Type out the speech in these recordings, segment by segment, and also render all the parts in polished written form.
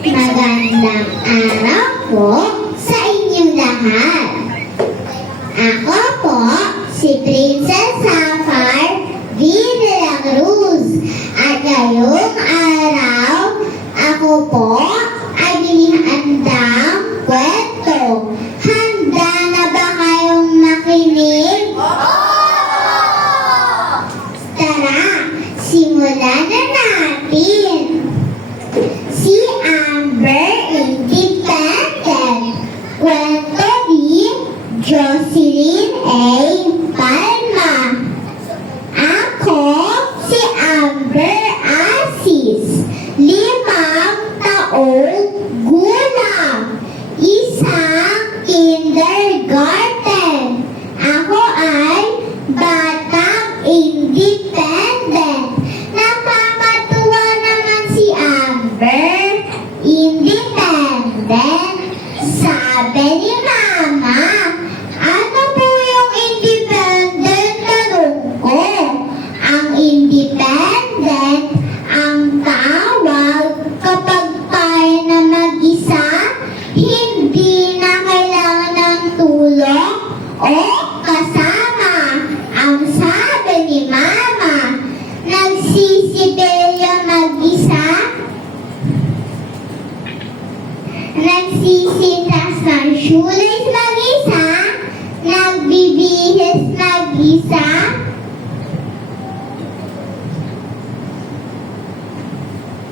Magandang araw po sa inyong lahat. Ako po si Princess Sapphire V. de la Cruz. At ngayong araw, ako po ay binihandang kwento. Handa na ba kayong makinig? Tara, simulan na natin. Si Amber Independent. Kwento ni Jocelyn A. Palma. Ako si Amber Asis. 5 taong gulang. Isang kindergarten. Ako ay batang independent. Nakakatuwa naman si Amber. Independent. Sabi ni Mama. Ano po yung independent? Tanong ko. Ang independent, ang tawag kapag tayo na mag-isa, hindi na kailangan ng tulong o kasama. Ang sabi ni Mama, nagsisipilyo mag-isa, nagsisintas ng shoelace mag-isa, nagbibihis mag-isa,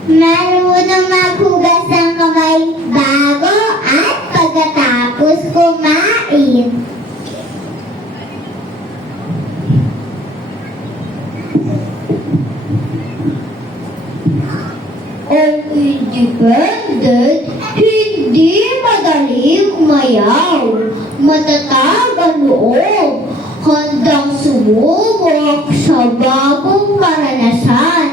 marunong maghugas ng kamay bago at pagkatapos kumain. Ang independent, hindi madaling umayaw. Matatag ang loob, handang sumubok sa bagong karanasan.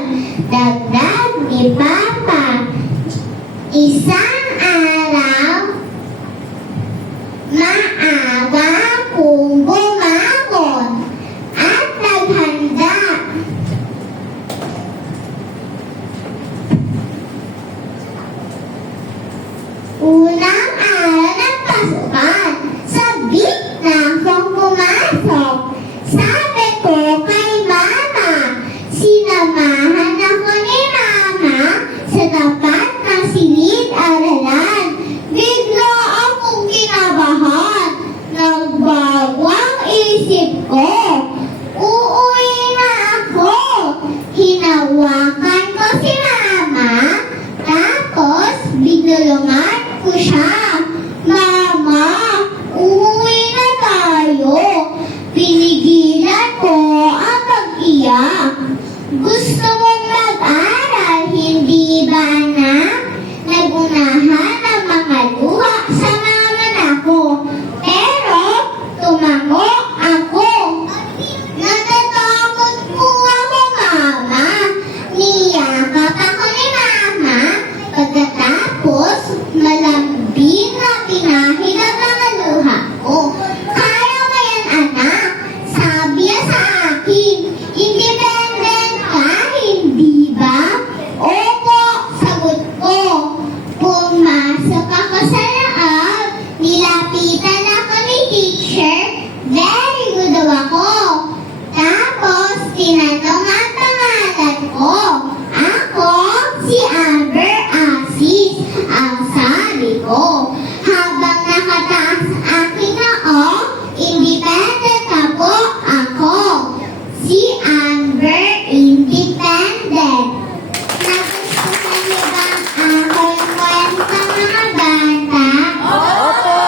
Dagdag ni Papa, isang araw, maaga kong bumangon at naghanda. Unang araw ng pasukan, sabik na akong pumasok. Sabi ko kay Mama, sinamahan ako ni Mama sa tapat ng silid-aralan. Bigla akong kinabahan. Nagbago ang isip ko. Uuwi na ako. Hinawakan ko si Mama, tapos binulungan ko siya. Mama, uuwi na tayo. Pinigilan ko ang pag-iyak. Gusto mong mag-aral, hindi ba na? Nagunahan ang mga luha sa mama ako. Pero tumango ako. Natatakot po ako, Mama. Niyakap ako ni Mama. Pagkatapos, malambing na pinahid ang mga luha ko. Kaya mo yan, anak. Sabi niya sa akin, independent ka, hindi ba? Opo, sagot ko. Pumasok ako sa loob. Nilapitan ako ni teacher. Very good daw ako. Tapos, tinanong ang pangalan ko. Ako, si Amber Asis. Ang sabi ko, habang nakataas ang aking noo, independent na po ako. Si Amber Independent. Nagustuhan niyo ba ang aking kwento, mga bata? Opo!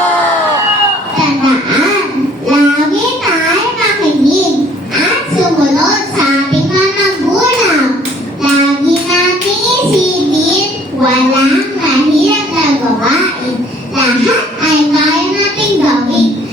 Tandaan, lagi tayo makinig at sumunod sa ating mga magulang. Lagi natin isipin, walang mahirap na gawain. Lahat ay kaya nating gawin.